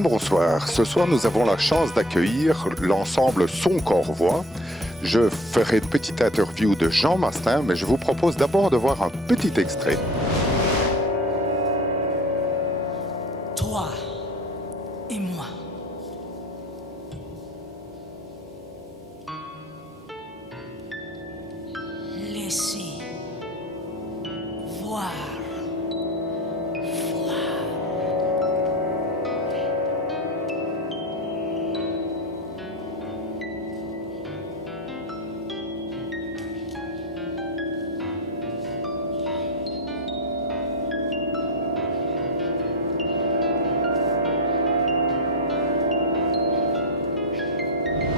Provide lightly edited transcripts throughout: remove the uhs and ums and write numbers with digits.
Bien le bonsoir. Ce soir, nous avons la chance d'accueillir l'ensemble Son Corps Voix. Je ferai une petite interview de Jean Mastin, mais je vous propose d'abord de voir un petit extrait. Toi et moi. Laissez voir.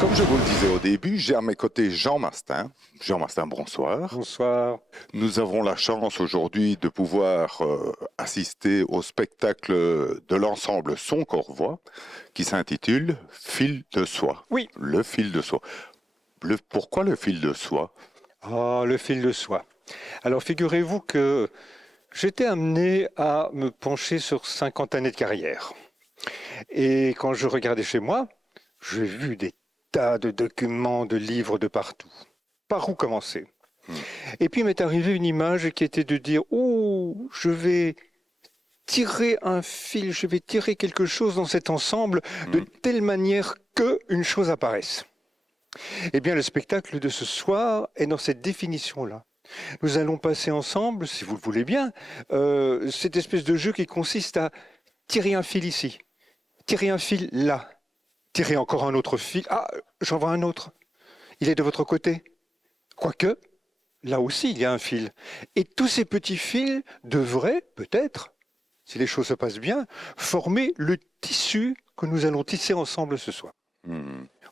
Comme je vous le disais au début, j'ai à mes côtés Jean Mastin. Jean Mastin, bonsoir. Bonsoir. Nous avons la chance aujourd'hui de pouvoir assister au spectacle de l'ensemble Son Corps Voix qui s'intitule Fil de soie. Oui. Le fil de soie. Pourquoi le fil de soie? Ah, le fil de soie. Alors figurez-vous que j'étais amené à me pencher sur 50 années de carrière. Et quand je regardais chez moi, j'ai vu des tas de documents, de livres de partout. Par où commencer? Et puis m'est arrivée une image qui était de dire « Oh, je vais tirer un fil, je vais tirer quelque chose dans cet ensemble de telle manière qu'une chose apparaisse. » Eh bien, le spectacle de ce soir est dans cette définition-là. Nous allons passer ensemble, si vous le voulez bien, cette espèce de jeu qui consiste à tirer un fil ici, tirer un fil là, tirer encore un autre fil. Ah, j'en vois un autre. Il est de votre côté. Quoique, là aussi, il y a un fil. Et tous ces petits fils devraient, peut-être, si les choses se passent bien, former le tissu que nous allons tisser ensemble ce soir.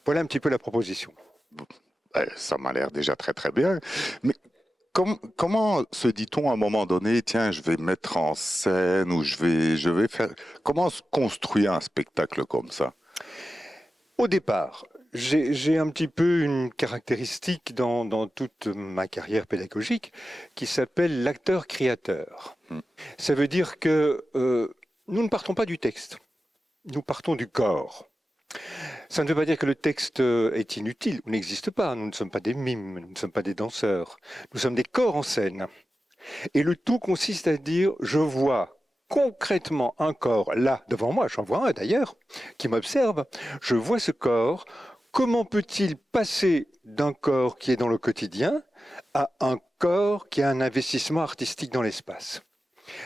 Voilà un petit peu la proposition. Ça m'a l'air déjà très très bien. Mais comment se dit-on à un moment donné, tiens, je vais mettre en scène ou je vais faire... Comment se construit un spectacle comme ça? Au départ, j'ai un petit peu une caractéristique dans toute ma carrière pédagogique qui s'appelle l'acteur-créateur. Ça veut dire que nous ne partons pas du texte, nous partons du corps. Ça ne veut pas dire que le texte est inutile ou n'existe pas. Nous ne sommes pas des mimes, nous ne sommes pas des danseurs. Nous sommes des corps en scène. Et le tout consiste à dire, je vois concrètement un corps là devant moi, j'en vois un d'ailleurs, qui m'observe. Je vois ce corps. Comment peut-il passer d'un corps qui est dans le quotidien à un corps qui a un investissement artistique dans l'espace?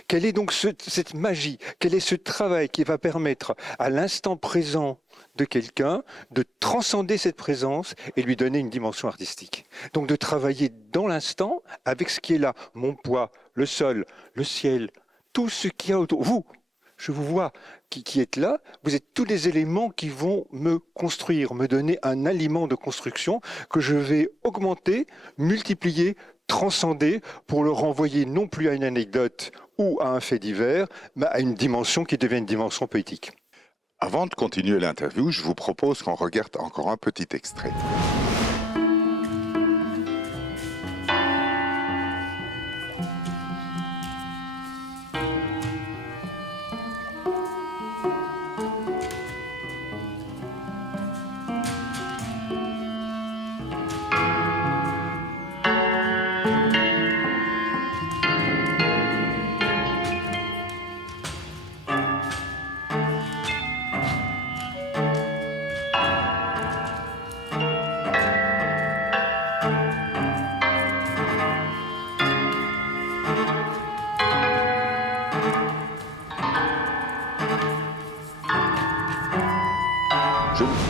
Quelle est donc cette magie? Quel est ce travail qui va permettre à l'instant présent de quelqu'un de transcender cette présence et lui donner une dimension artistique? Donc de travailler dans l'instant avec ce qui est là, mon poids, le sol, le ciel, tout ce qu'il y a autour. Vous, je vous vois qui êtes là, vous êtes tous les éléments qui vont me construire, me donner un aliment de construction que je vais augmenter, multiplier, transcender pour le renvoyer non plus à une anecdote ou à un fait divers, mais à une dimension qui devient une dimension poétique. Avant de continuer l'interview, je vous propose qu'on regarde encore un petit extrait.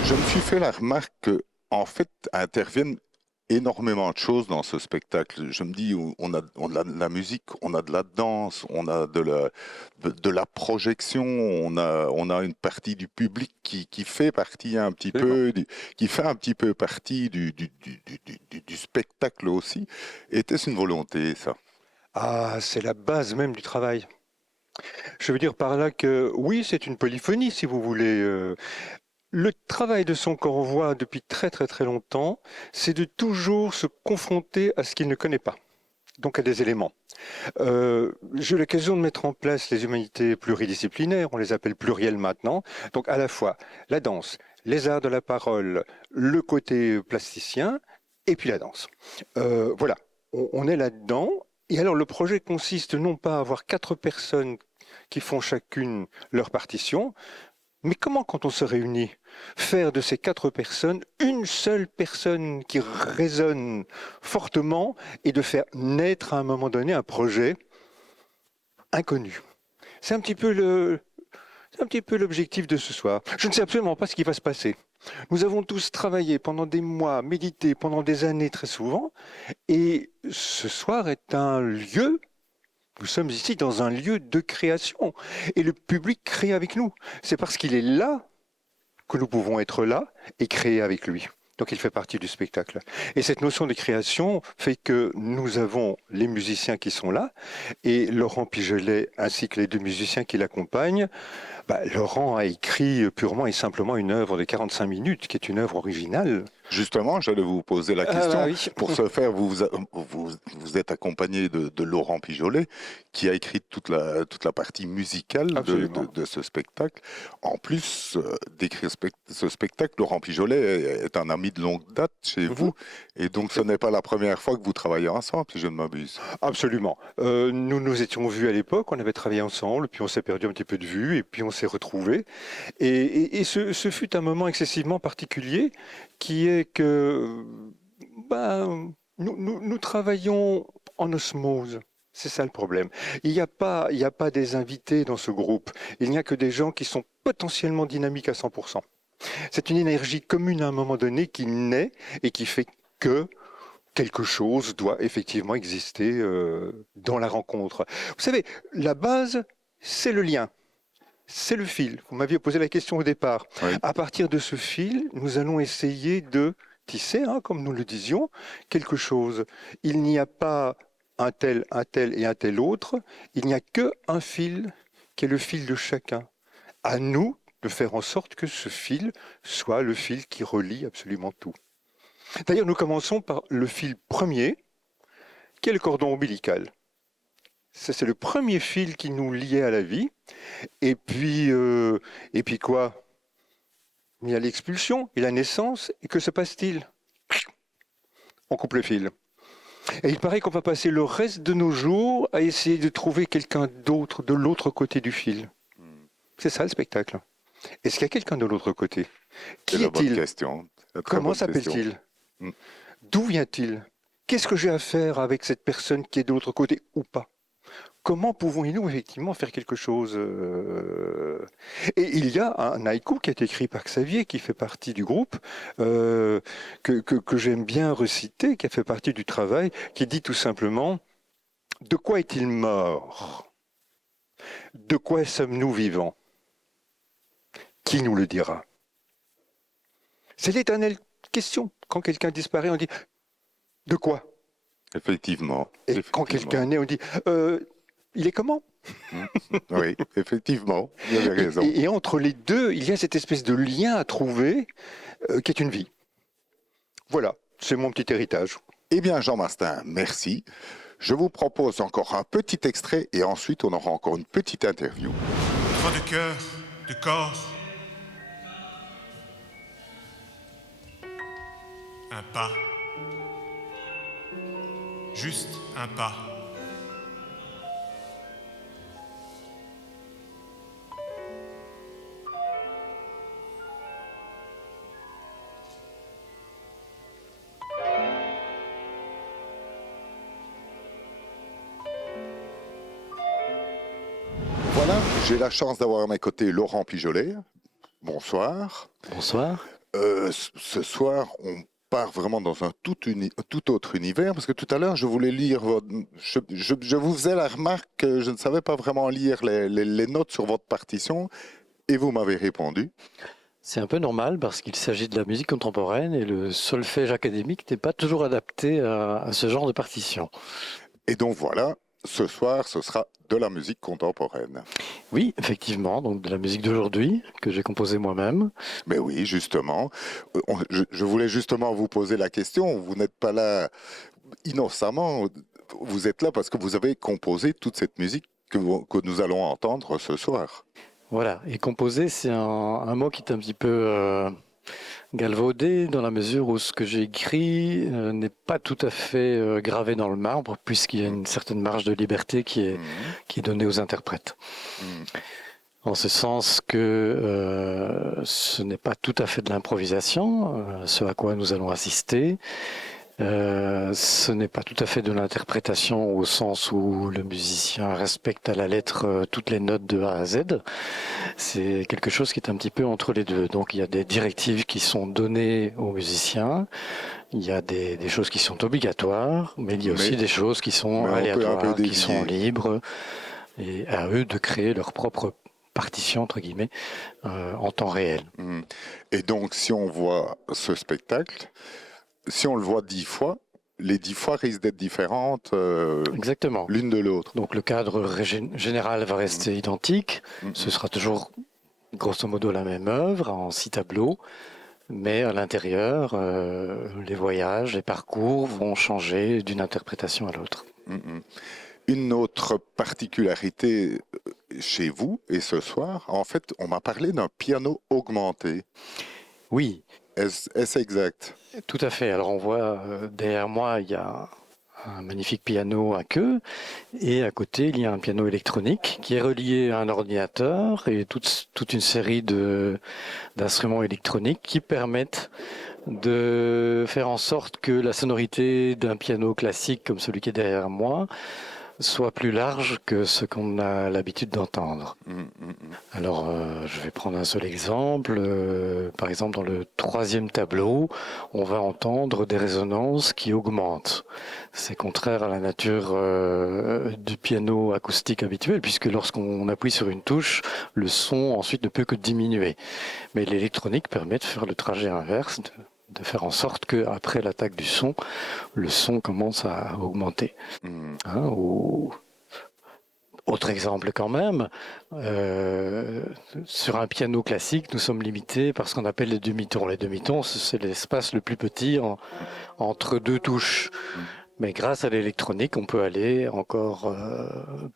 Je me suis fait la remarque qu'en fait interviennent énormément de choses dans ce spectacle. Je me dis, on a de la musique, on a de la danse, on a de la projection, on a une partie du public qui fait partie un petit peu, qui fait un petit peu partie du spectacle aussi. Était-ce une volonté, ça? Ah, c'est la base même du travail. Je veux dire par là que oui, c'est une polyphonie, si vous voulez. Le travail de Son Corps Voix depuis très très très longtemps, c'est de toujours se confronter à ce qu'il ne connaît pas. donc à des éléments. J'ai eu l'occasion de mettre en place les humanités pluridisciplinaires, on les appelle plurielles maintenant, donc à la fois la danse, les arts de la parole, le côté plasticien, et puis la danse. Voilà, on est là-dedans. Et alors le projet consiste non pas à avoir 4 personnes qui font chacune leur partition, mais comment, quand on se réunit, faire de ces 4 personnes une seule personne qui résonne fortement et de faire naître à un moment donné un projet inconnu. C'est un petit peu l'objectif de ce soir. Je ne sais absolument pas ce qui va se passer. Nous avons tous travaillé pendant des mois, médité pendant des années très souvent, et ce soir est un lieu. Nous sommes ici dans un lieu de création et le public crée avec nous. C'est parce qu'il est là que nous pouvons être là et créer avec lui. Donc il fait partie du spectacle. Et cette notion de création fait que nous avons les musiciens qui sont là et Laurent Pigelet ainsi que les 2 musiciens qui l'accompagnent. Laurent a écrit purement et simplement une œuvre de 45 minutes qui est une œuvre originale. Justement, j'allais vous poser la question. Oui. Pour ce faire, vous êtes accompagné de Laurent Pigelet, qui a écrit toute la partie musicale de ce spectacle. En plus d'écrire ce spectacle, Laurent Pigelet est un ami de longue date chez vous. Et donc, ce n'est pas la première fois que vous travaillez ensemble, si je ne m'abuse. Absolument. Nous nous étions vus à l'époque, on avait travaillé ensemble, puis on s'est perdu un petit peu de vue, et puis on s'est retrouvés. Et ce fut un moment excessivement particulier, qui est que nous travaillons en osmose. C'est ça le problème. Il n'y a pas des invités dans ce groupe. Il n'y a que des gens qui sont potentiellement dynamiques à 100%. C'est une énergie commune à un moment donné qui naît et qui fait que quelque chose doit effectivement exister dans la rencontre. Vous savez, la base, c'est le lien. C'est le fil. Vous m'aviez posé la question au départ. Oui. À partir de ce fil, nous allons essayer de tisser, comme nous le disions, quelque chose. Il n'y a pas un tel et un tel autre. Il n'y a qu'un fil qui est le fil de chacun. À nous de faire en sorte que ce fil soit le fil qui relie absolument tout. D'ailleurs, nous commençons par le fil premier, qui est le cordon ombilical. Ça, c'est le premier fil qui nous liait à la vie. Et puis quoi? Il y a l'expulsion, il y a la naissance, et que se passe-t-il? On coupe le fil. Et il paraît qu'on va passer le reste de nos jours à essayer de trouver quelqu'un d'autre de l'autre côté du fil. C'est ça le spectacle. Est-ce qu'il y a quelqu'un de l'autre côté? Qui est-il? C'est la bonne question. Comment s'appelle-t-il? D'où vient-il? Qu'est-ce que j'ai à faire avec cette personne qui est de l'autre côté ou pas? Comment pouvons-nous effectivement faire quelque chose? Et il y a un haïku qui est écrit par Xavier, qui fait partie du groupe, que j'aime bien reciter, qui a fait partie du travail, qui dit tout simplement « De quoi est-il mort? De quoi sommes-nous vivants? Qui nous le dira ?» C'est l'éternelle question. Quand quelqu'un disparaît, on dit « De quoi ?» Effectivement. Et quand quelqu'un naît, on dit il est comment? Oui, effectivement, vous avez raison. Et entre les deux, il y a cette espèce de lien à trouver qui est une vie. Voilà, c'est mon petit héritage. Eh bien, Jean Mastin, merci. Je vous propose encore un petit extrait et ensuite on aura encore une petite interview. Trop de cœur, de corps. Un pas. Juste un pas. Voilà, j'ai la chance d'avoir à mes côtés Laurent Pigelet. Bonsoir. Bonsoir. Ce soir, on part vraiment dans un tout autre univers, parce que tout à l'heure, je voulais lire, je vous faisais la remarque que je ne savais pas vraiment lire les notes sur votre partition, et vous m'avez répondu. C'est un peu normal parce qu'il s'agit de la musique contemporaine et le solfège académique n'est pas toujours adapté à ce genre de partition. Et donc voilà, ce soir, ce sera de la musique contemporaine. Oui, effectivement, donc de la musique d'aujourd'hui que j'ai composée moi-même. Mais oui, justement. Je voulais justement vous poser la question. Vous n'êtes pas là innocemment. vous êtes là parce que vous avez composé toute cette musique que nous allons entendre ce soir. Voilà, et composer, c'est un mot qui est un petit peu galvaudé dans la mesure où ce que j'ai écrit n'est pas tout à fait gravé dans le marbre, puisqu'il y a une certaine marge de liberté qui est donnée aux interprètes. En ce sens que ce n'est pas tout à fait de l'improvisation, ce à quoi nous allons assister. Ce n'est pas tout à fait de l'interprétation au sens où le musicien respecte à la lettre toutes les notes de A à Z. C'est quelque chose qui est un petit peu entre les deux. Donc il y a des directives qui sont données aux musiciens, il y a des choses qui sont obligatoires, mais il y a aussi des choses qui sont aléatoires, qui sont libres, et à eux de créer leur propre partition, entre guillemets, en temps réel. Et donc si on voit ce spectacle, si on le voit 10 fois, les 10 fois risquent d'être différentes Exactement. L'une de l'autre. Donc le cadre général va rester identique. Ce sera toujours grosso modo la même œuvre en 6 tableaux. Mais à l'intérieur, les voyages, les parcours vont changer d'une interprétation à l'autre. Une autre particularité chez vous et ce soir, en fait, on m'a parlé d'un piano augmenté. Oui. Est-ce exact? Tout à fait. Alors on voit derrière moi, il y a un magnifique piano à queue et à côté, il y a un piano électronique qui est relié à un ordinateur et toute une série d'instruments électroniques qui permettent de faire en sorte que la sonorité d'un piano classique comme celui qui est derrière moi soit plus large que ce qu'on a l'habitude d'entendre. Alors, je vais prendre un seul exemple. Par exemple, dans le 3e tableau, on va entendre des résonances qui augmentent. C'est contraire à la nature du piano acoustique habituel, puisque lorsqu'on appuie sur une touche, le son ensuite ne peut que diminuer. Mais l'électronique permet de faire le trajet inverse, de faire en sorte qu'après l'attaque du son, le son commence à augmenter. Autre exemple quand même, sur un piano classique, nous sommes limités par ce qu'on appelle les demi-tons. Les demi-tons, c'est l'espace le plus petit entre 2 touches. Mais grâce à l'électronique, on peut aller encore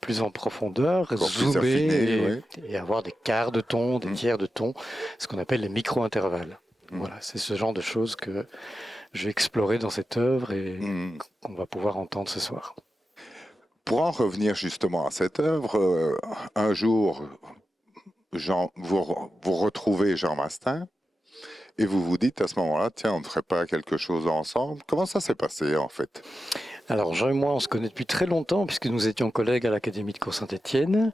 plus en profondeur, zoomer et avoir des quarts de ton, des tiers de ton, ce qu'on appelle les micro-intervalles. Voilà, c'est ce genre de choses que je vais explorer dans cette œuvre et qu'on va pouvoir entendre ce soir. Pour en revenir justement à cette œuvre, un jour, vous retrouvez Jean Mastin et vous vous dites à ce moment-là, tiens, on ne ferait pas quelque chose ensemble. Comment ça s'est passé en fait? Alors Jean et moi, on se connaît depuis très longtemps puisque nous étions collègues à l'Académie de cours Saint-Étienne.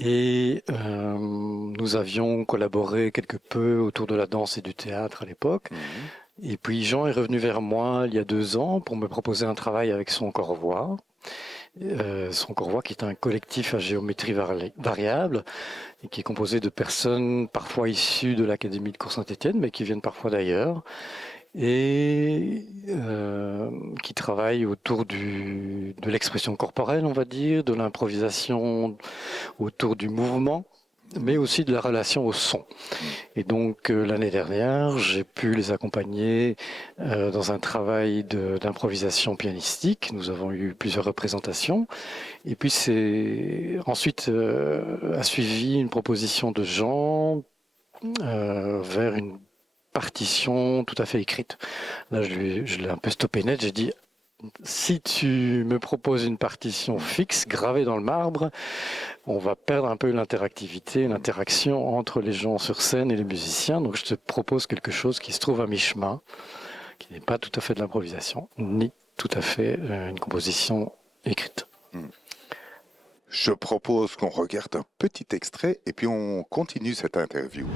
Et nous avions collaboré quelque peu autour de la danse et du théâtre à l'époque. Et puis Jean est revenu vers moi il y a 2 ans pour me proposer un travail avec son Corvois. Son Corvois qui est un collectif à géométrie variable et qui est composé de personnes parfois issues de l'Académie de cours Saint-Étienne, mais qui viennent parfois d'ailleurs. Et qui travaille autour de l'expression corporelle, on va dire, de l'improvisation autour du mouvement, mais aussi de la relation au son. Et donc l'année dernière, j'ai pu les accompagner dans un travail d'improvisation pianistique. Nous avons eu plusieurs représentations. Et puis ensuite a suivi une proposition de Jean vers une partition tout à fait écrite. Là, je l'ai un peu stoppé net. J'ai dit, si tu me proposes une partition fixe, gravée dans le marbre, on va perdre un peu l'interactivité, l'interaction entre les gens sur scène et les musiciens. Donc, je te propose quelque chose qui se trouve à mi-chemin, qui n'est pas tout à fait de l'improvisation, ni tout à fait une composition écrite. Je propose qu'on regarde un petit extrait et puis on continue cette interview.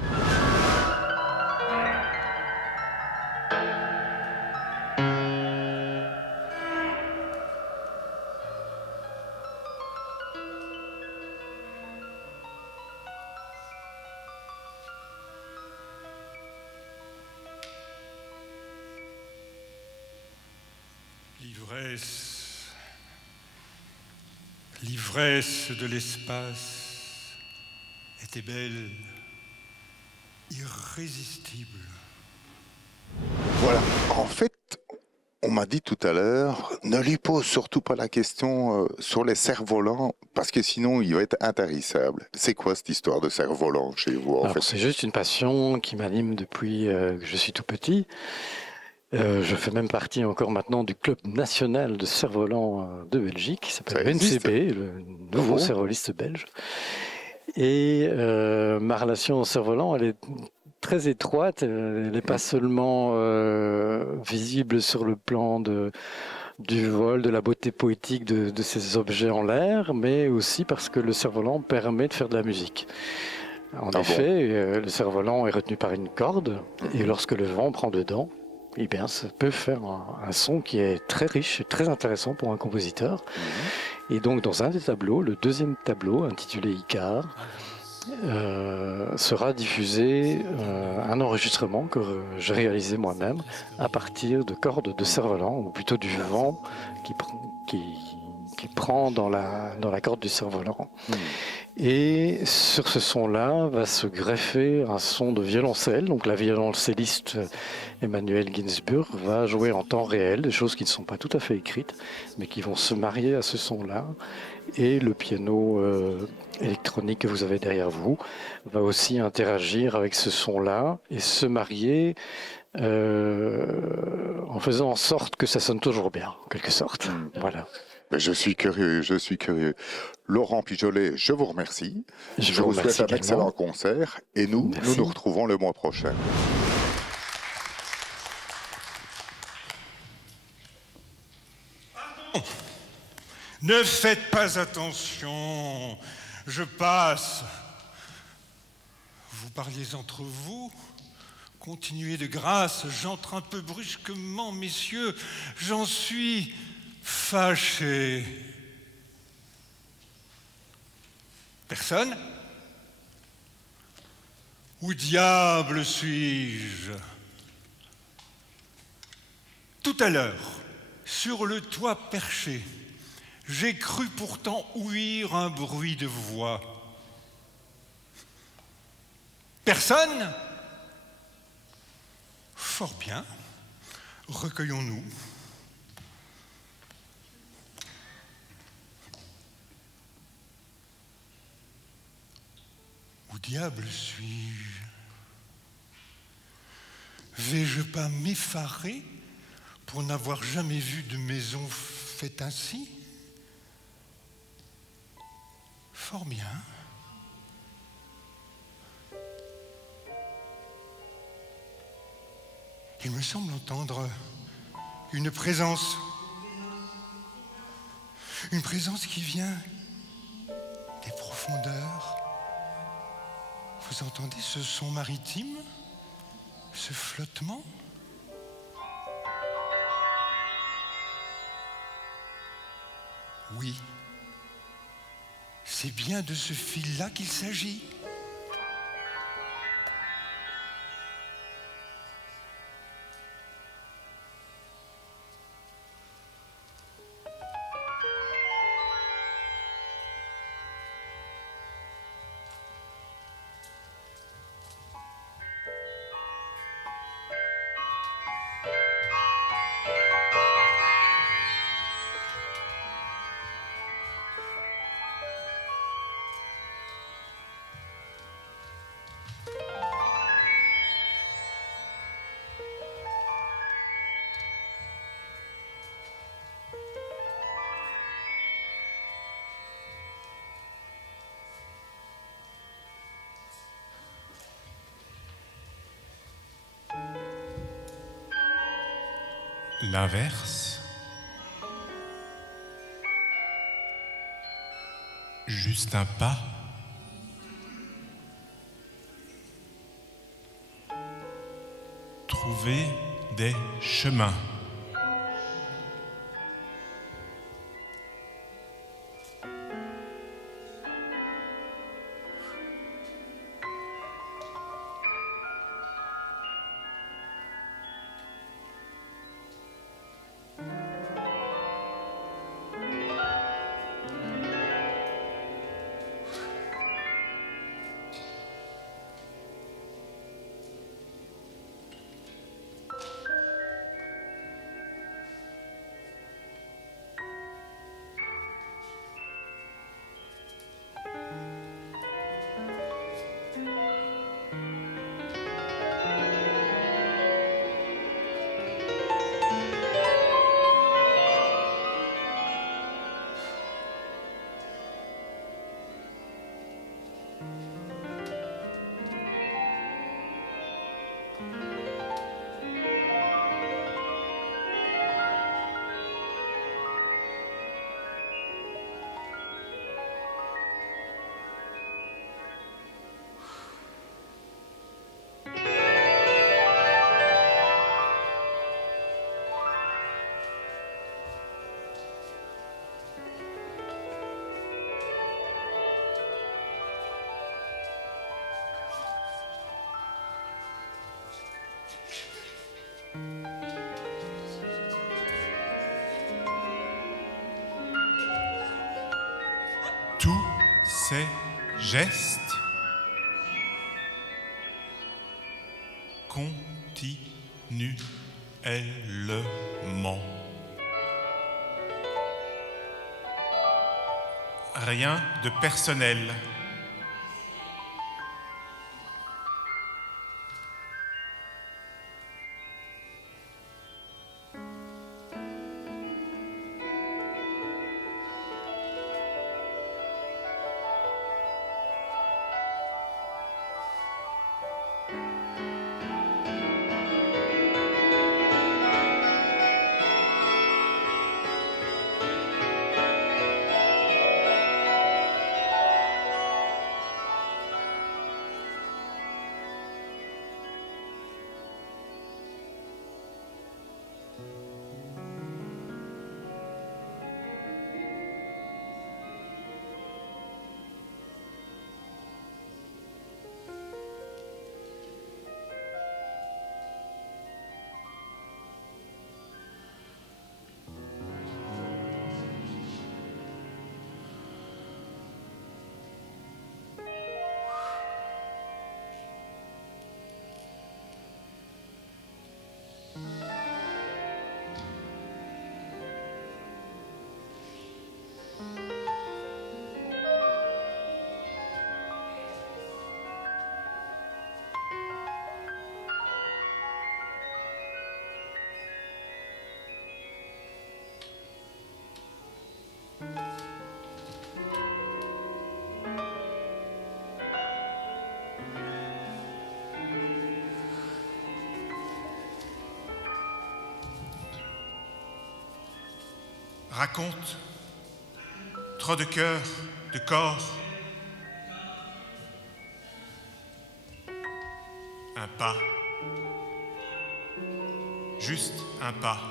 L'ivresse de l'espace était belle, irrésistible. Voilà, en fait, On m'a dit tout à l'heure, ne lui pose surtout pas la question sur les cerfs-volants, parce que sinon il va être intarissable. C'est quoi cette histoire de cerf-volant chez vous, en Alors, fait? c'est juste une passion qui m'anime depuis que je suis tout petit. Je fais même partie encore maintenant du club national de cerfs-volants de Belgique, qui Ça s'appelle existe? NCB, le nouveau bon cerf-voliste belge. Et ma relation au cerf-volant, elle est très étroite. Elle n'est pas seulement visible sur le plan du vol, de la beauté poétique de ces objets en l'air, mais aussi parce que le cerf-volant permet de faire de la musique. En Ah effet, le cerf-volant est retenu par une corde, et Mhm. lorsque le vent prend dedans, eh bien, ça peut faire un son qui est très riche et très intéressant pour un compositeur. Mhm. Et donc, dans un des tableaux, le deuxième tableau, intitulé Icar, sera diffusé un enregistrement que j'ai réalisé moi-même à partir de cordes de cerf-volant, ou plutôt du vent qui prend dans la corde du cerf-volant. Mhm. Et sur ce son-là va se greffer un son de violoncelle. Donc la violoncelliste Emmanuelle Ginsburg va jouer en temps réel des choses qui ne sont pas tout à fait écrites, mais qui vont se marier à ce son-là. Et le piano électronique que vous avez derrière vous va aussi interagir avec ce son-là et se marier en faisant en sorte que ça sonne toujours bien, en quelque sorte. Mhm. Voilà. Mais je suis curieux, je suis curieux. Laurent Pijolet, je vous remercie. Je Je vous vous souhaite remercie un également. excellent concert et nous Merci. nous retrouvons le mois prochain. Ne faites pas attention, je passe. Vous parliez entre vous, continuez de grâce, j'entre un peu brusquement, messieurs, j'en suis fâché. Personne? Où diable suis-je? Tout à l'heure, sur le toit perché, j'ai cru pourtant ouïr un bruit de voix. Personne? Fort bien. Recueillons-nous. Où diable suis-je? Vais-je pas m'effarer pour n'avoir jamais vu de maison faite ainsi? Fort bien. Il me semble entendre une présence qui vient des profondeurs. Vous entendez ce son maritime, ce flottement? Oui, c'est bien de ce fil-là qu'il s'agit. L'inverse. Juste un pas. Trouver des chemins. Tous ces gestes continuellement. Rien de personnel. Raconte trop de cœur, de corps. Un pas. Juste un pas.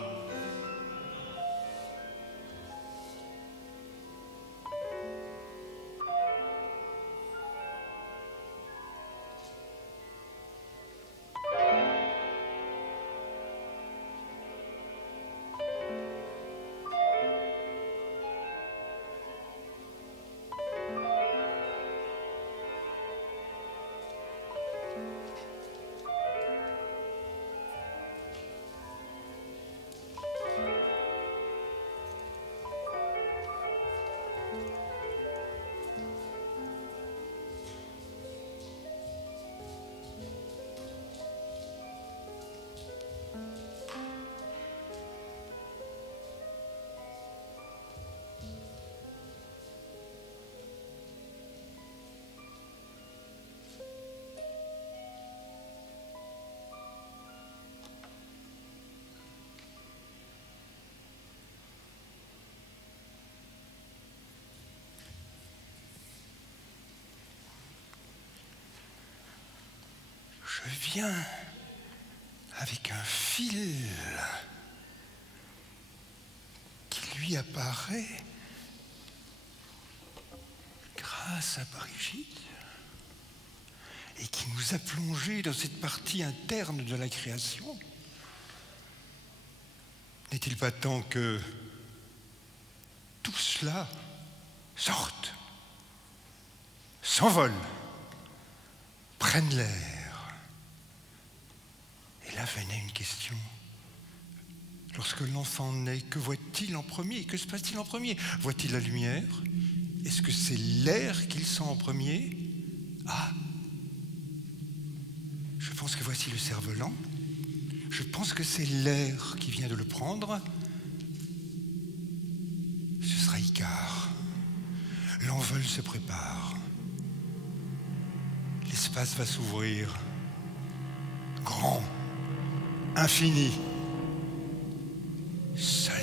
Je viens avec un fil qui lui apparaît grâce à Brigitte et qui nous a plongés dans cette partie interne de la création. N'est-il pas temps que tout cela sorte, s'envole, prenne l'air? Et là venait une question. Lorsque l'enfant naît, que voit-il en premier? Que se passe-t-il en premier? Voit-il la lumière? Est-ce que c'est l'air qu'il sent en premier? Ah! Je pense que voici le cerf-volant. Je pense que c'est l'air qui vient de le prendre. Ce sera Icare. L'envol se prépare. L'espace va s'ouvrir. Grand. infini, solaire.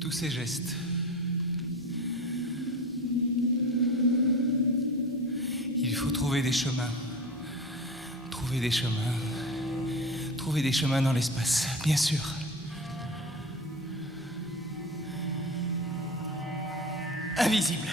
Tous ces gestes. Il faut trouver des chemins. Trouver des chemins. Trouver des chemins dans l'espace, bien sûr. Invisible.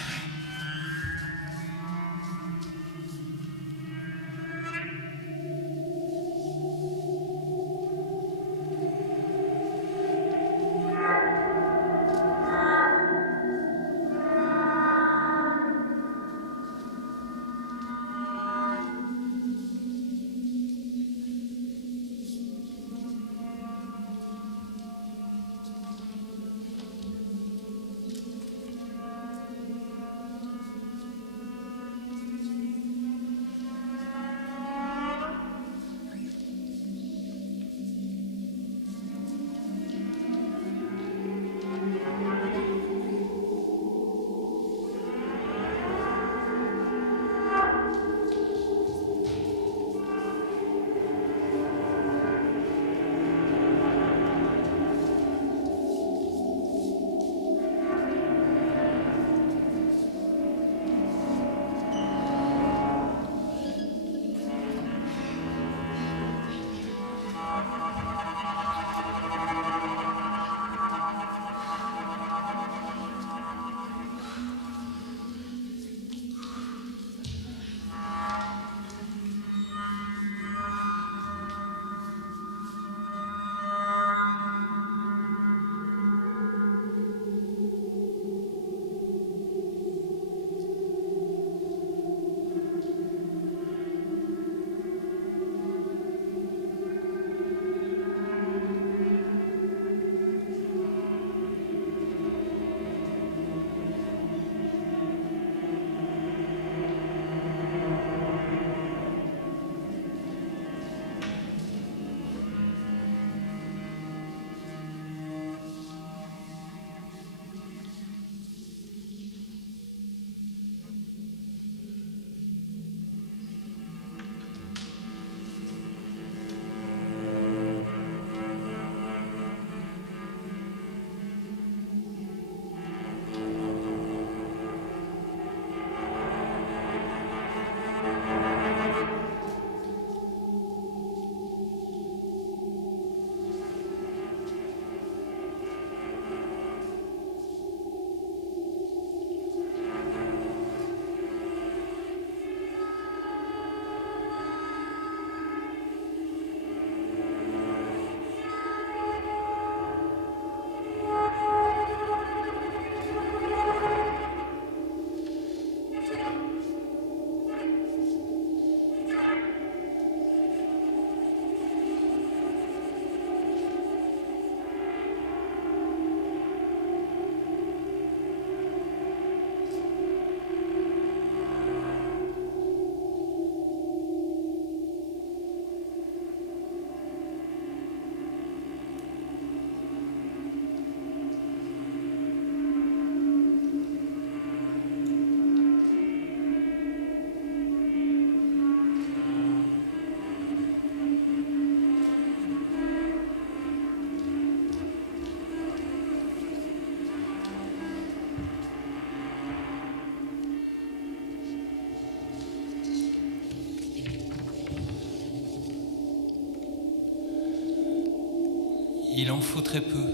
Il en faut très peu.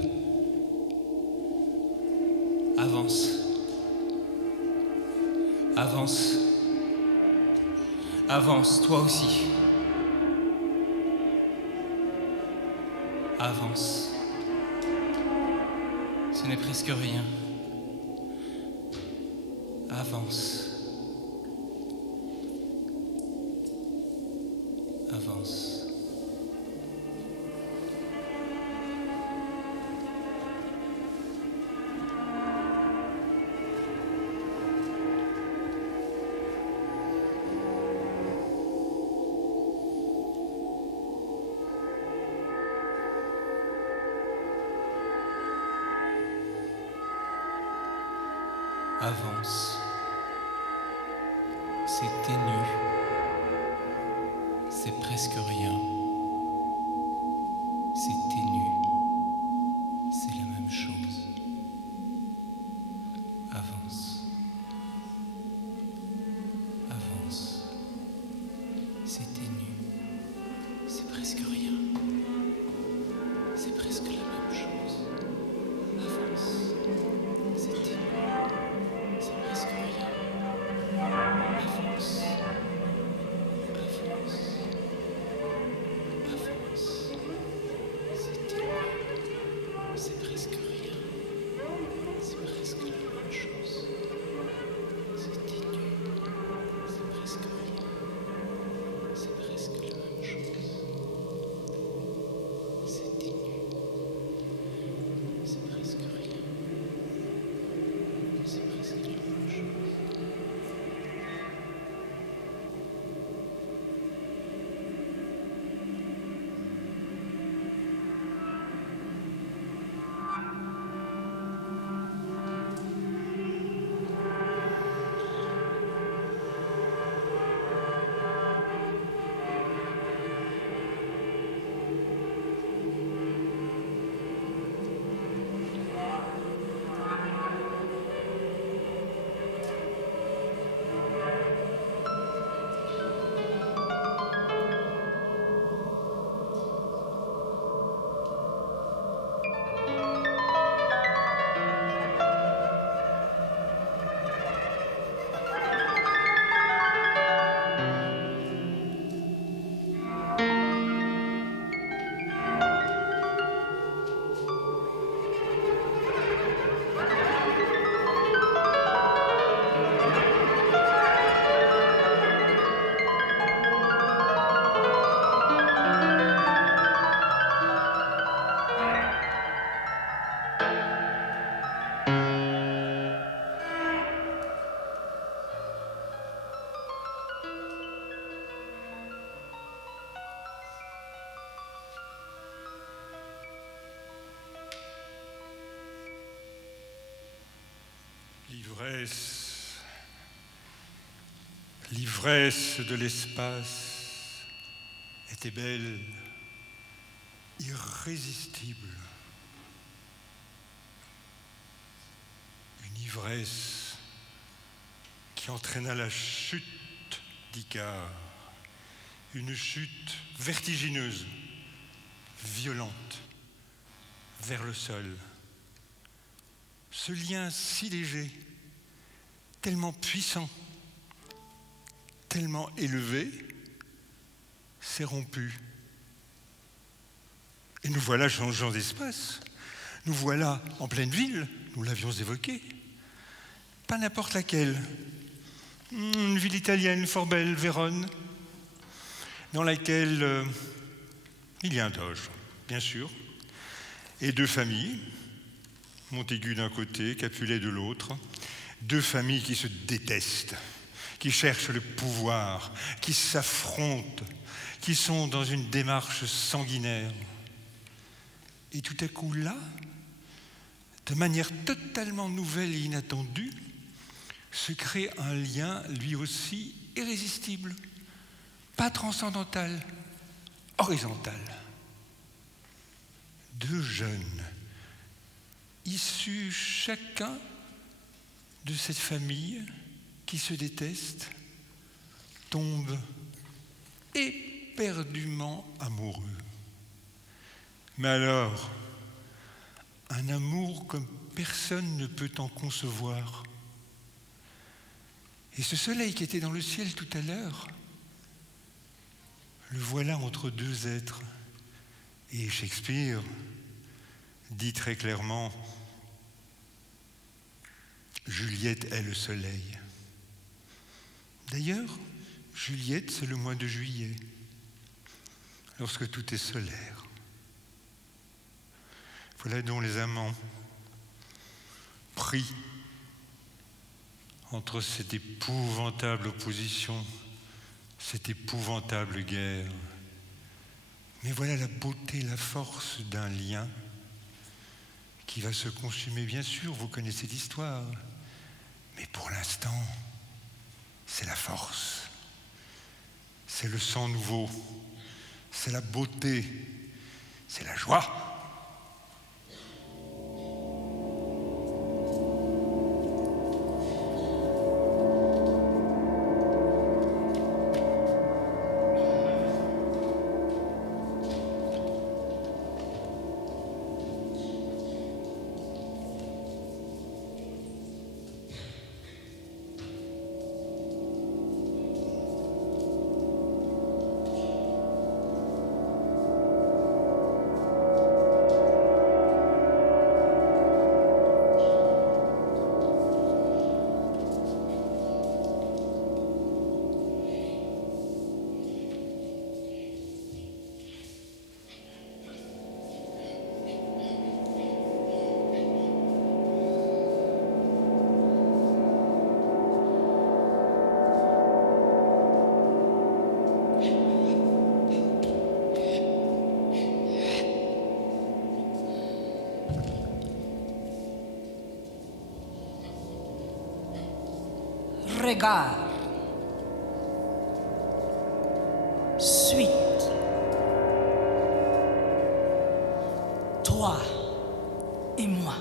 Avance. Avance. Avance, toi aussi. Avance. Ce n'est presque rien. Avance. Avance. Avance. C'est ténu. C'est presque rien. C'est ténu. C'est la même chose. Avance. Avance. C'est ténu. C'est presque rien. C'est presque la même chose. Avance. C'est ténu. C'est presque rien. Avance. Avance. Avance. C'est ténu. C'est presque rien. C'est presque la même chose. C'est ténu. C'est presque rien. C'est presque la même chose. C'est ténu. C'est presque rien. C'est presque la même chose. L'ivresse, l'ivresse de l'espace était belle, irrésistible. Une ivresse qui entraîna la chute d'Icare, une chute vertigineuse, violente, vers le sol. Ce lien si léger, tellement puissant, tellement élevé, s'est rompu. Et nous voilà changeant d'espace. Nous voilà en pleine ville, nous l'avions évoqué. Pas n'importe laquelle. Une ville italienne fort belle, Vérone, dans laquelle il y a un doge, bien sûr, et deux familles, Montaigu d'un côté, Capulet de l'autre, deux familles qui se détestent, qui cherchent le pouvoir, qui s'affrontent, qui sont dans une démarche sanguinaire. Et tout à coup là, de manière totalement nouvelle et inattendue, se crée un lien lui aussi irrésistible, pas transcendantal, horizontal. Deux jeunes, issus chacun de cette famille qui se déteste, tombent éperdument amoureux. Mais alors, un amour comme personne ne peut en concevoir. Et ce soleil qui était dans le ciel tout à l'heure, le voilà entre deux êtres. Et Shakespeare dit très clairement, Juliette est le soleil. D'ailleurs, Juliette, c'est le mois de juillet, lorsque tout est solaire. Voilà donc les amants pris entre cette épouvantable opposition, cette épouvantable guerre. Mais voilà la beauté, la force d'un lien qui va se consumer, bien sûr, vous connaissez l'histoire, mais pour l'instant, c'est la force, c'est le sang nouveau, c'est la beauté, c'est la joie. Regard. Suite. Toi et moi.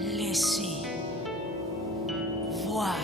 Laissez voir.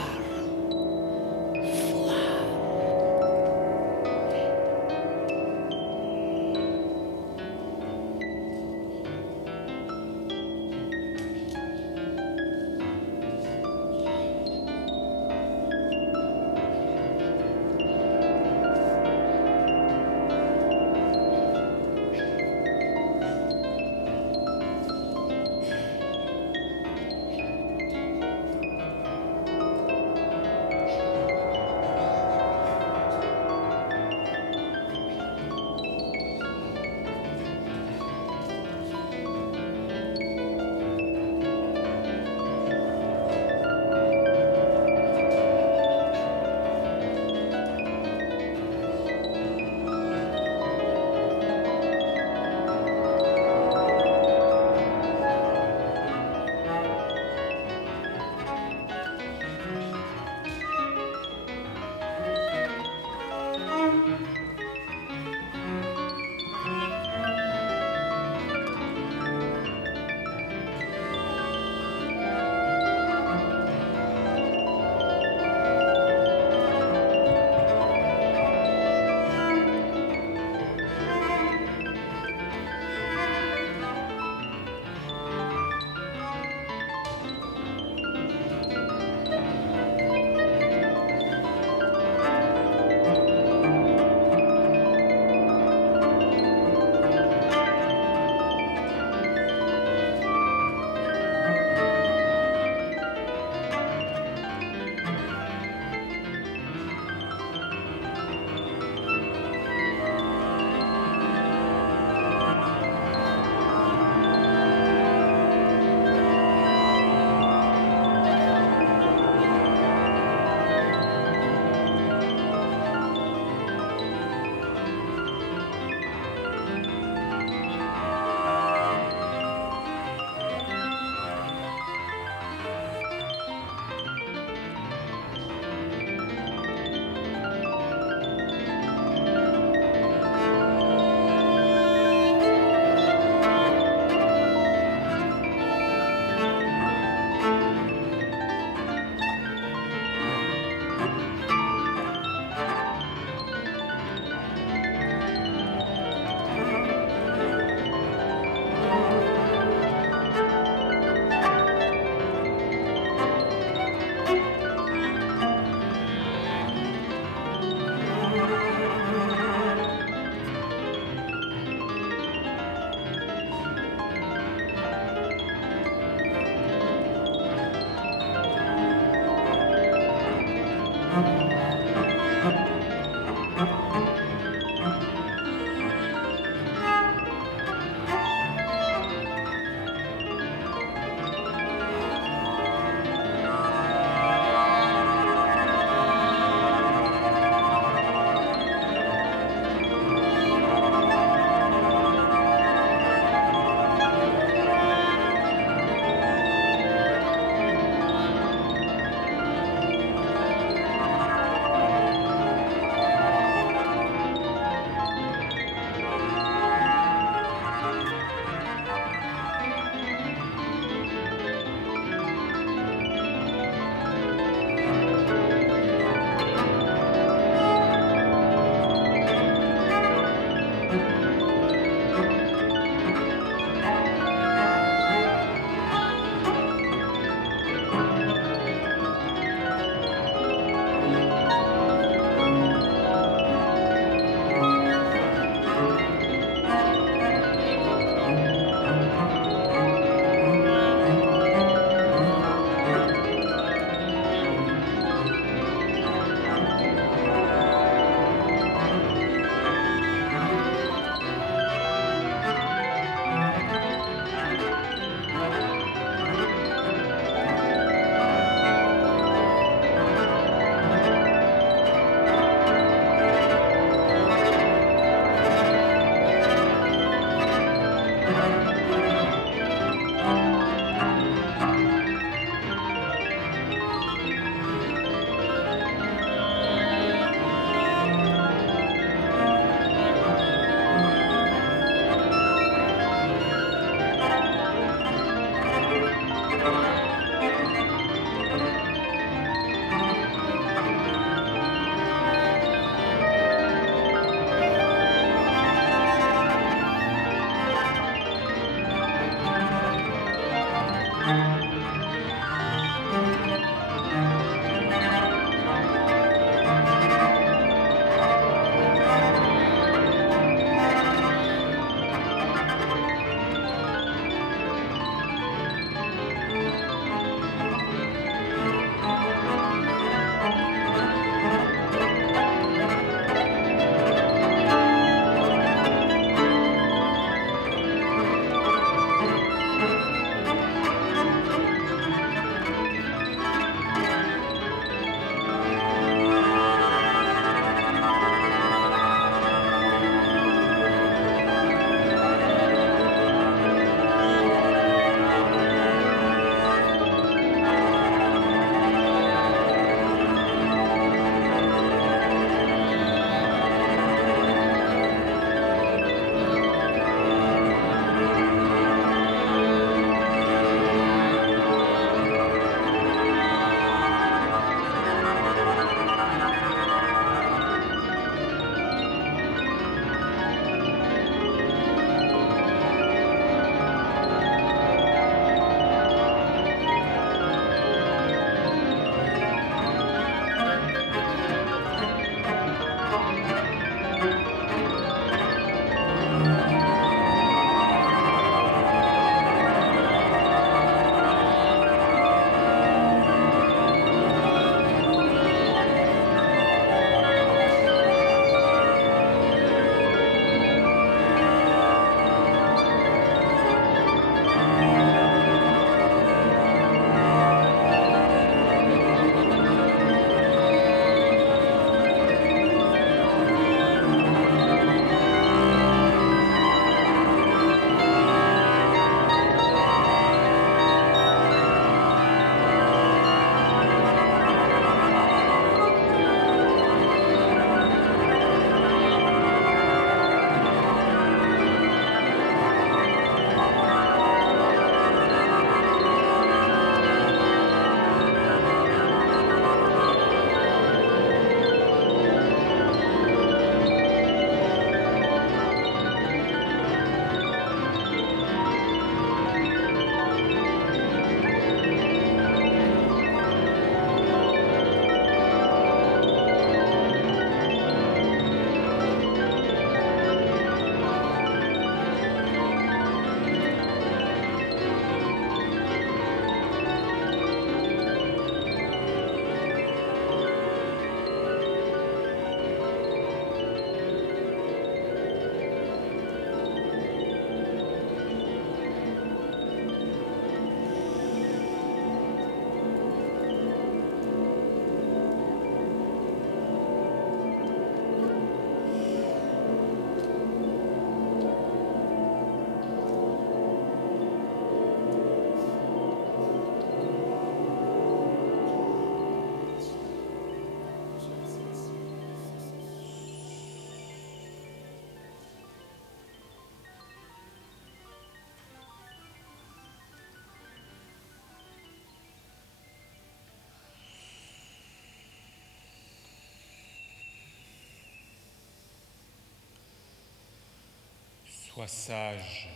Sois sage,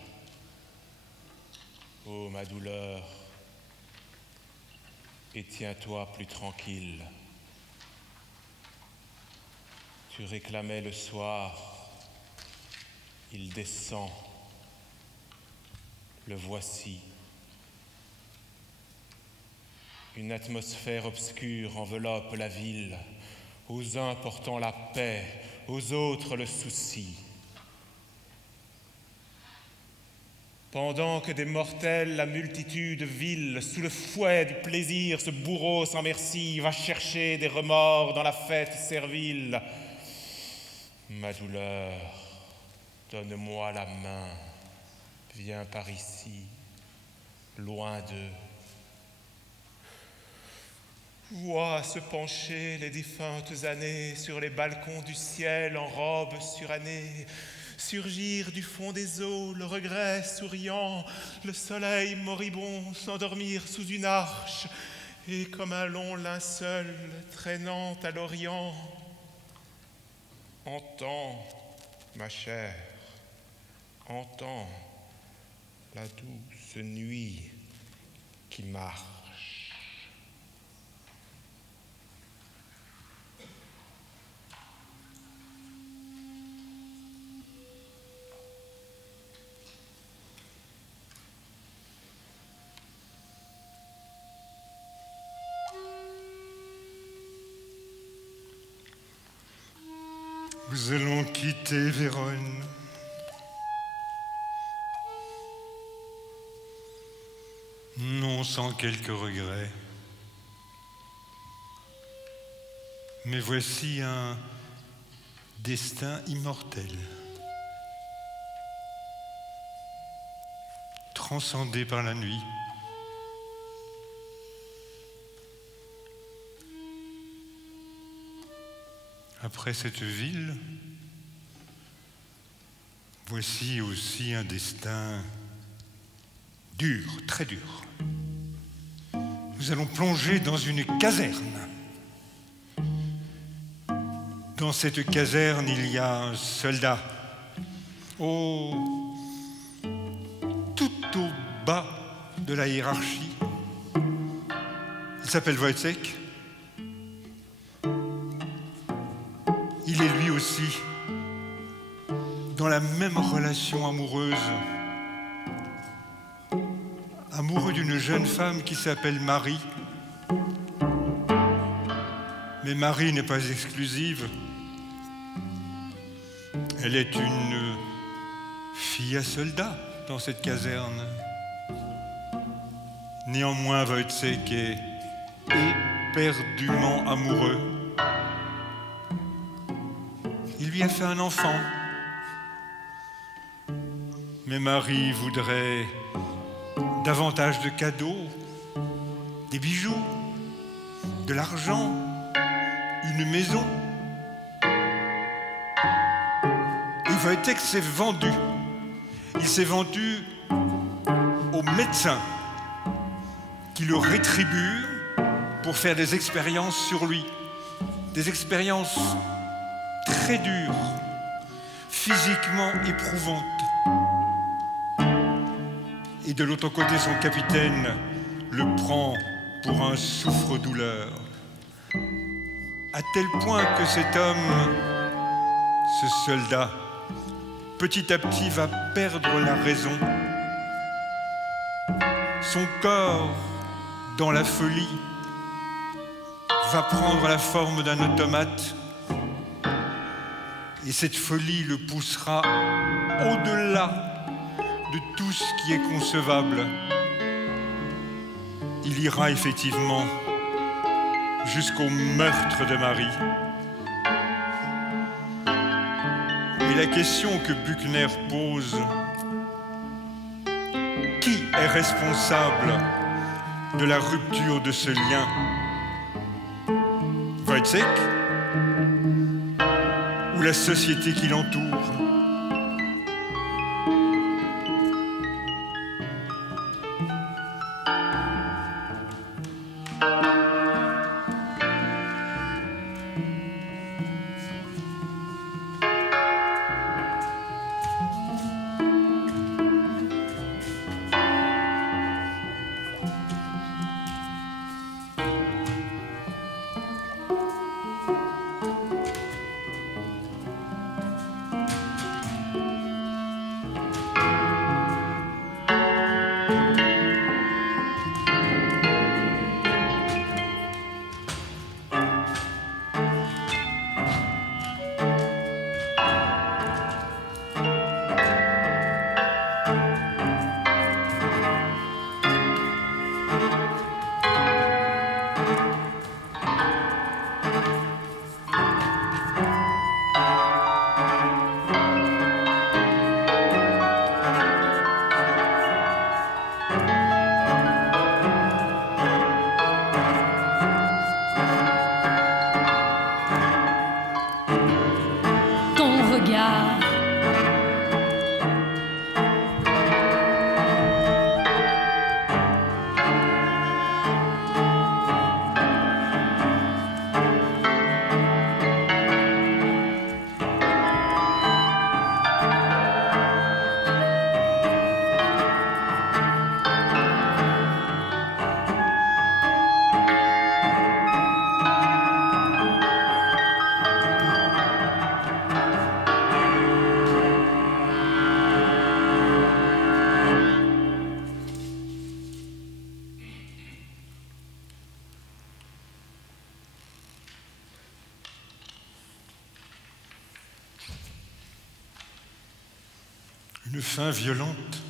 ô ma douleur, et tiens-toi plus tranquille. Tu réclamais le soir, il descend, le voici. Une atmosphère obscure enveloppe la ville, aux uns portant la paix, aux autres le souci. Pendant que des mortels, la multitude vile, sous le fouet du plaisir, ce bourreau sans merci va chercher des remords dans la fête servile. Ma douleur, donne-moi la main, viens par ici, loin d'eux. Vois se pencher les défuntes années sur les balcons du ciel en robes surannées, surgir du fond des eaux le regret souriant, le soleil moribond s'endormir sous une arche, et comme un long linceul traînant à l'orient. Entends, ma chère, entends la douce nuit qui marche. Nous allons quitter Vérone. Non sans quelques regrets. Mais voici un destin immortel, transcendé par la nuit. Après cette ville, voici aussi un destin dur, très dur. Nous allons plonger dans une caserne. Dans cette caserne, il y a un soldat. Tout au bas de la hiérarchie. Il s'appelle Wojciech. Il est lui aussi dans la même relation amoureuse, amoureux d'une jeune femme qui s'appelle Marie. Mais Marie n'est pas exclusive. Elle est une fille à soldat dans cette caserne. Néanmoins, Wojciech est éperdument amoureux. Il lui a fait un enfant. Mais Marie voudrait davantage de cadeaux, des bijoux, de l'argent, une maison. Et Wojciech s'est vendu. Il s'est vendu au médecin qui le rétribue pour faire des expériences sur lui. Des expériences très dures, physiquement éprouvantes. Et de l'autre côté, son capitaine le prend pour un souffre-douleur. À tel point que cet homme, ce soldat, petit à petit va perdre la raison. Son corps, dans la folie, va prendre la forme d'un automate. Et cette folie le poussera au-delà de tout ce qui est concevable. Il ira effectivement jusqu'au meurtre de Marie. Et la question que Buchner pose, qui est responsable de la rupture de ce lien? Wojciech ou la société qui l'entoure? une fin violente,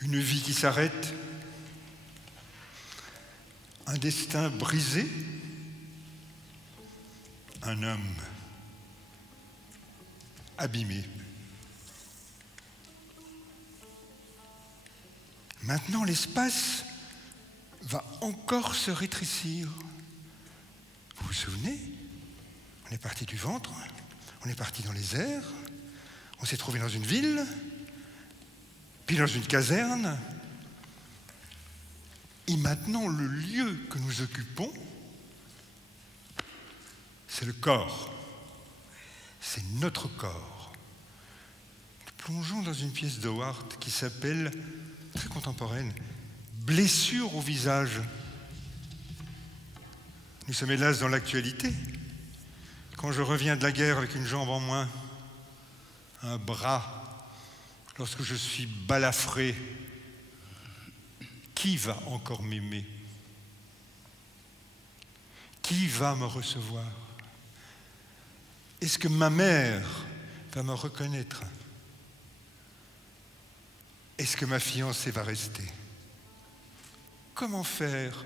une vie qui s'arrête, un destin brisé, un homme abîmé. Maintenant, l'espace va encore se rétrécir. Vous vous souvenez? On est parti du ventre, on est parti dans les airs, on s'est trouvé dans une ville, puis dans une caserne. Et maintenant, le lieu que nous occupons, c'est le corps. C'est notre corps. Nous plongeons dans une pièce d'Howard qui s'appelle, très contemporaine, Blessure au visage. Nous sommes hélas dans l'actualité. Quand je reviens de la guerre avec une jambe en moins, un bras, lorsque je suis balafré, qui va encore m'aimer? Qui va me recevoir? Est-ce que ma mère va me reconnaître? Est-ce que ma fiancée va rester? Comment faire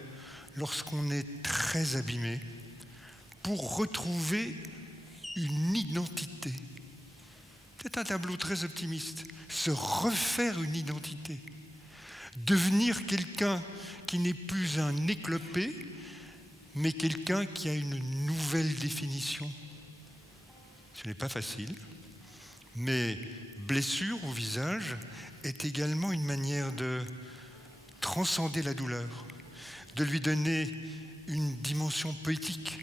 lorsqu'on est très abîmé pour retrouver une identité? C'est un tableau très optimiste. Se refaire une identité. Devenir quelqu'un qui n'est plus un éclopé, mais quelqu'un qui a une nouvelle définition. Ce n'est pas facile, mais blessure au visage est également une manière de transcender la douleur, de lui donner une dimension poétique,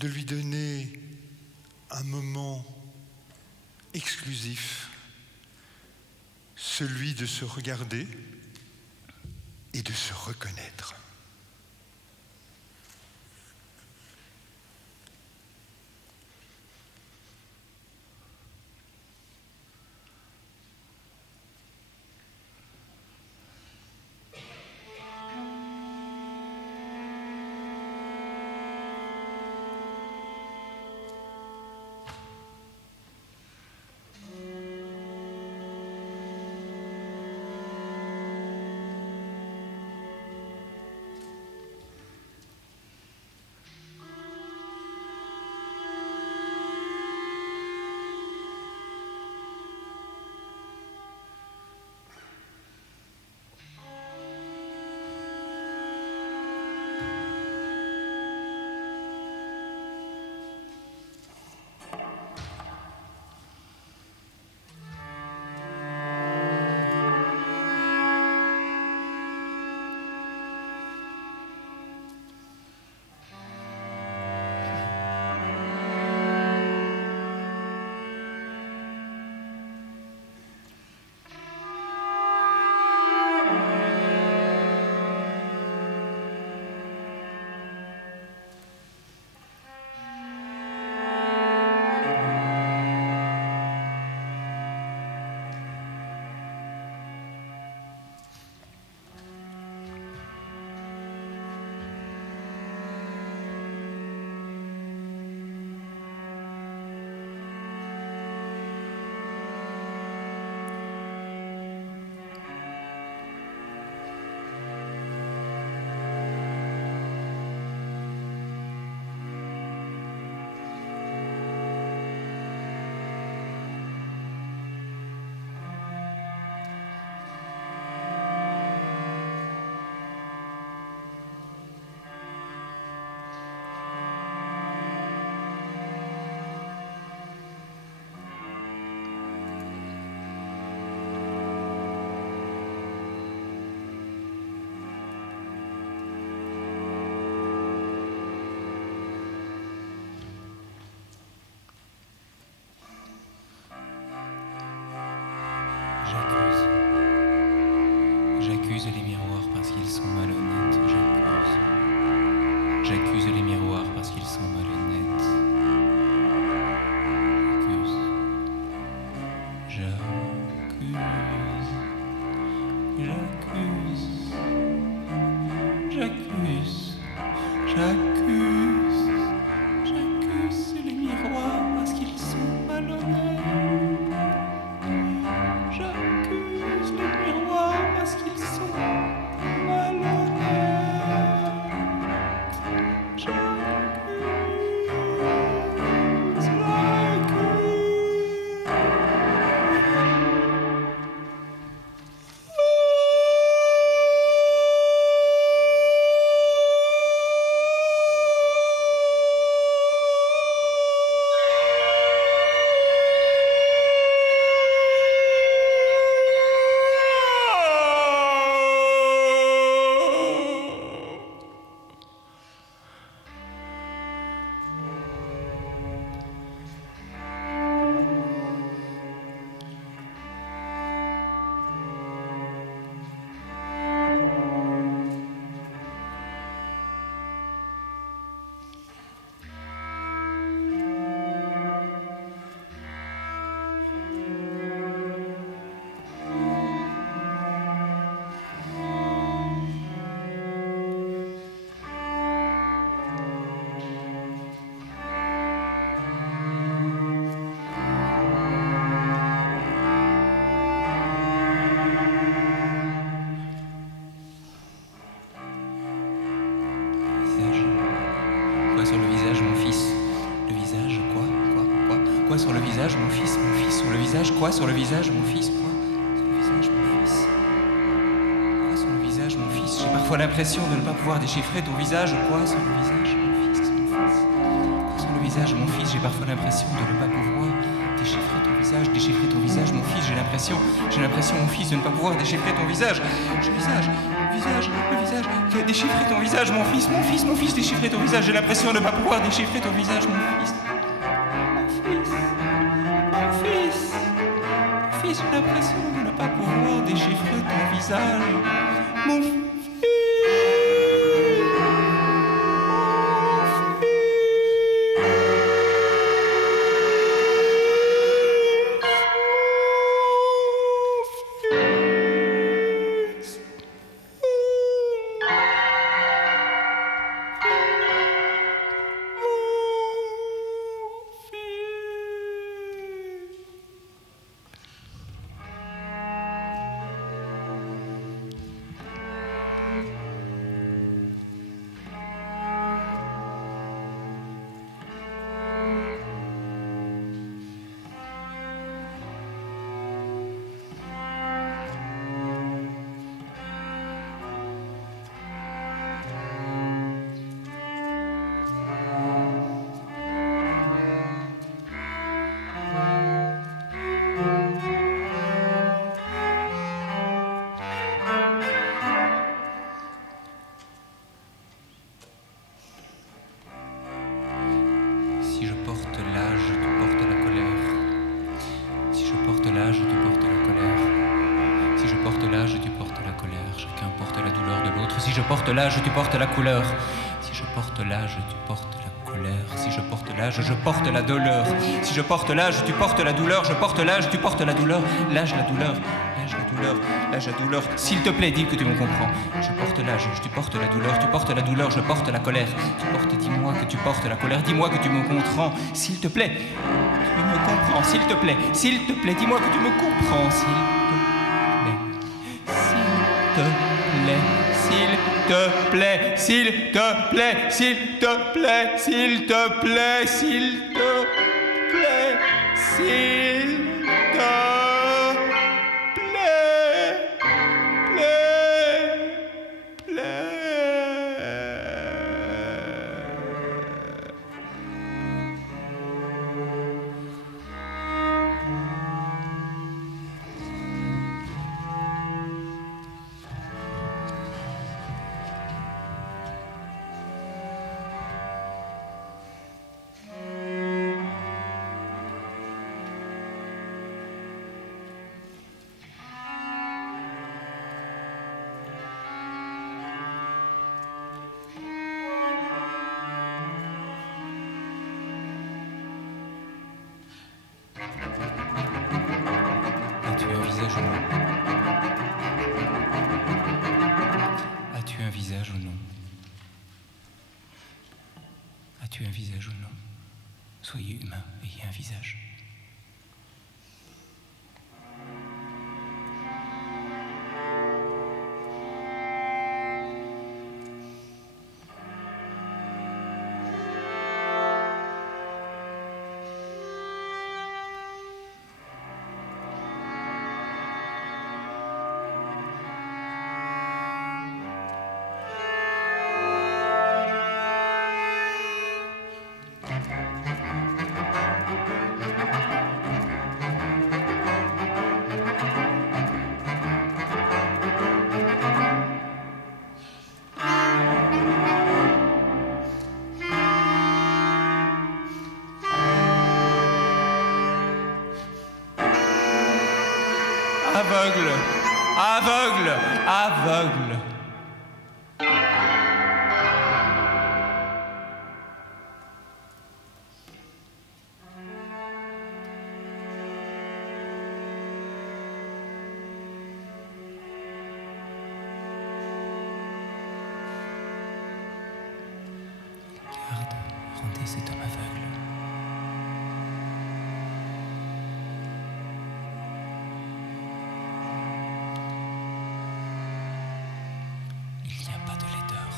de lui donner un moment exclusif, celui de se regarder et de se reconnaître. J'accuse les miroirs parce qu'ils sont malhonnêtes. J'accuse les miroirs parce qu'ils sont malhonnêtes. J'accuse. J'accuse les miroirs parce qu'ils sont malhonnêtes. sur le visage, mon fils, sur le visage, quoi sur le visage, mon fils, quoi sur le visage, mon fils. Quoi sur le visage, mon fils. J'ai parfois l'impression de ne pas pouvoir déchiffrer ton visage, quoi sur le visage, mon fils, mon fils. Quoi sur le visage, mon fils, j'ai parfois l'impression de ne pas pouvoir déchiffrer ton visage, mon fils, j'ai l'impression, mon fils, de ne pas pouvoir déchiffrer ton visage. Le visage, déchiffrer ton visage, mon fils, déchiffrer ton visage, j'ai l'impression de ne pas pouvoir déchiffrer ton visage, mon fils. Mon fils, j'ai l'impression de ne pas pouvoir déchiffrer ton visage, mon fils. Si je porte l'âge, tu portes la colère. Si je porte l'âge, tu portes la colère. Si je porte l'âge, tu portes la colère. Chacun porte la douleur de l'autre. Si je porte l'âge, tu portes la couleur. Si je porte l'âge, tu portes la colère. Si je porte l'âge, je porte la douleur. Si je porte l'âge, tu portes la douleur. Je porte l'âge, tu portes la douleur. L'âge, la douleur. L'âge, la douleur. L'âge, la douleur. S'il te plaît, dis que tu me comprends. Je porte l'âge, tu portes la douleur. Tu portes la douleur, je porte la colère. Tu portes, dis-moi que tu portes la colère. Dis-moi que tu me comprends. S'il te plaît, tu me comprends. S'il te plaît, dis-moi que tu me comprends. S'il te plaît, s'il te plaît, s'il te plaît, s'il te plaît, s'il te plaît, s'il te plaît. As-tu un visage ou non? As-tu un visage ou non? As-tu un visage ou non? Soyez humain, ayez un visage. Aveugle, aveugle, aveugle. Garde, rendez cet homme aveugle. Il n'y a pas de laideur.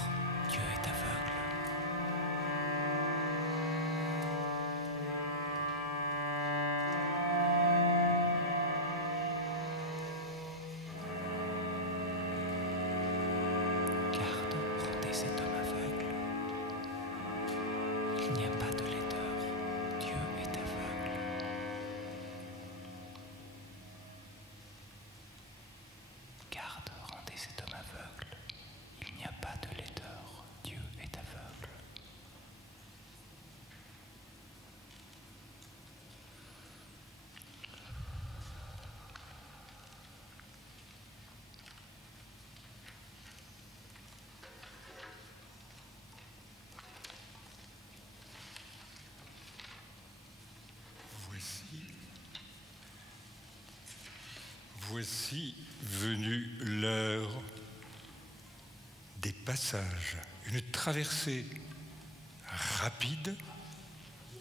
Dieu est aveugle. Voici venue l'heure des passages, une traversée rapide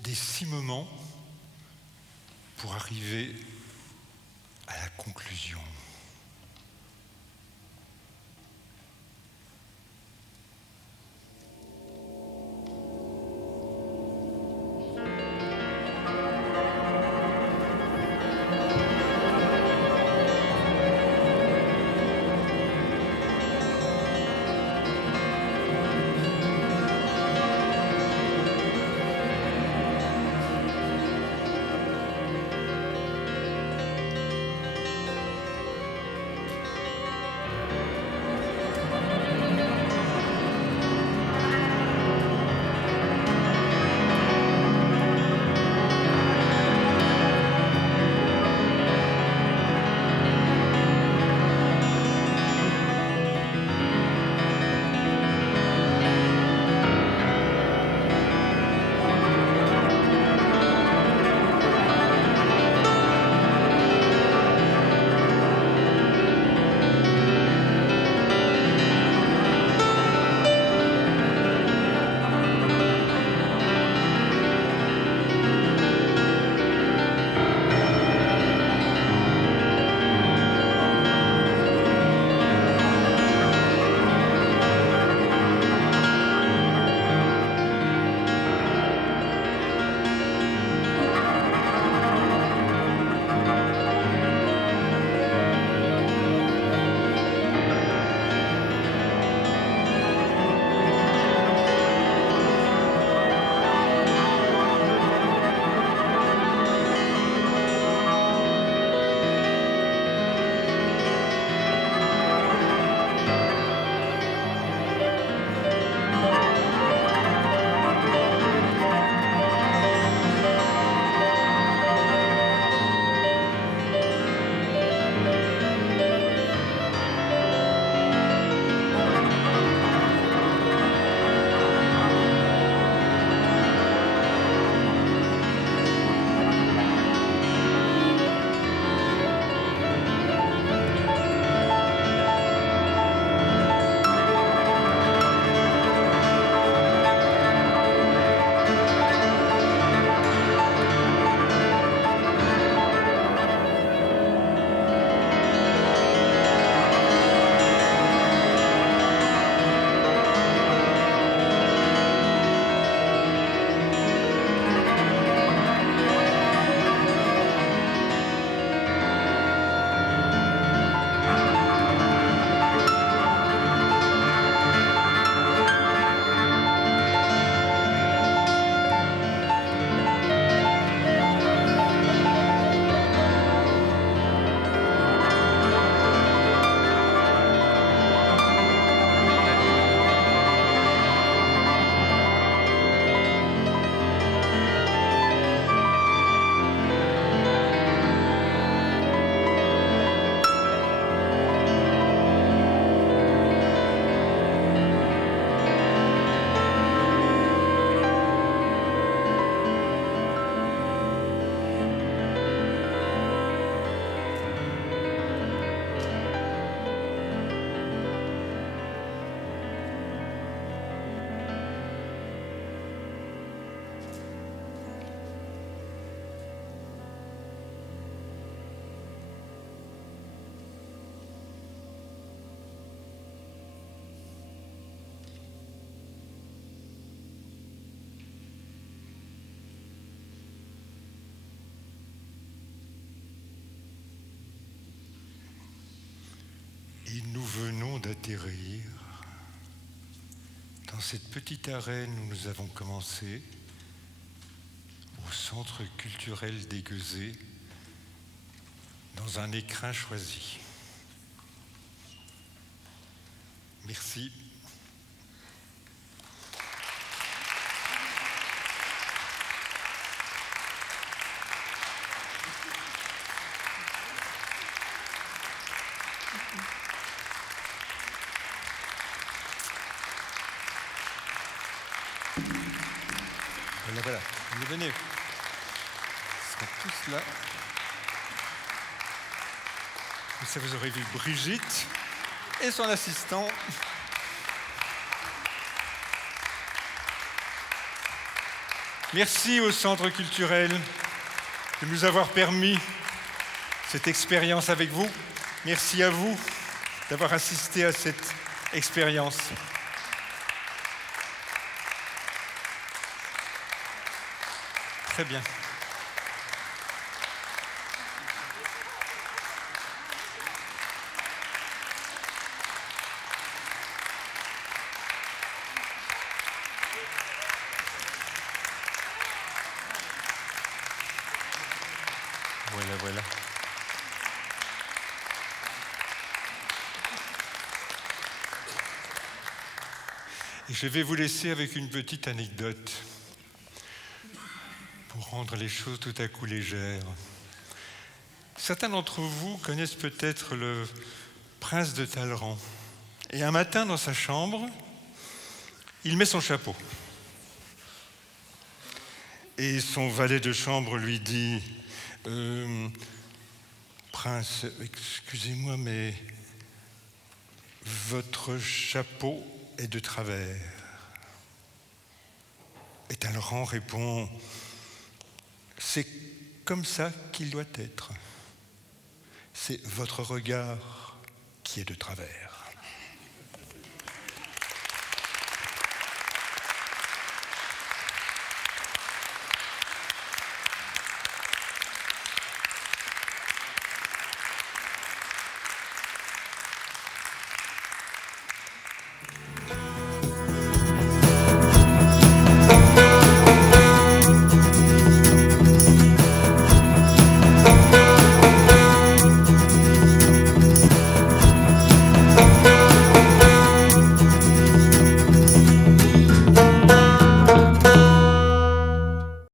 des 6 moments pour arriver à la conclusion. Et nous venons d'atterrir dans cette petite arène où nous avons commencé, au centre culturel d'Aiguezé, dans un écrin choisi. Merci. Voilà, venez. Ils sont tous là. Comme ça, vous aurez vu Brigitte et son assistant. Merci au Centre culturel de nous avoir permis cette expérience avec vous. Merci à vous d'avoir assisté à cette expérience. Très bien. Voilà. Et je vais vous laisser avec une petite anecdote pour rendre les choses tout à coup légères. Certains d'entre vous connaissent peut-être le prince de Talleyrand. Et un matin, dans sa chambre, il met son chapeau. Et son valet de chambre lui dit Prince, excusez-moi, mais votre chapeau est de travers. Et Talleyrand répond c'est comme ça qu'il doit être. C'est votre regard qui est de travers.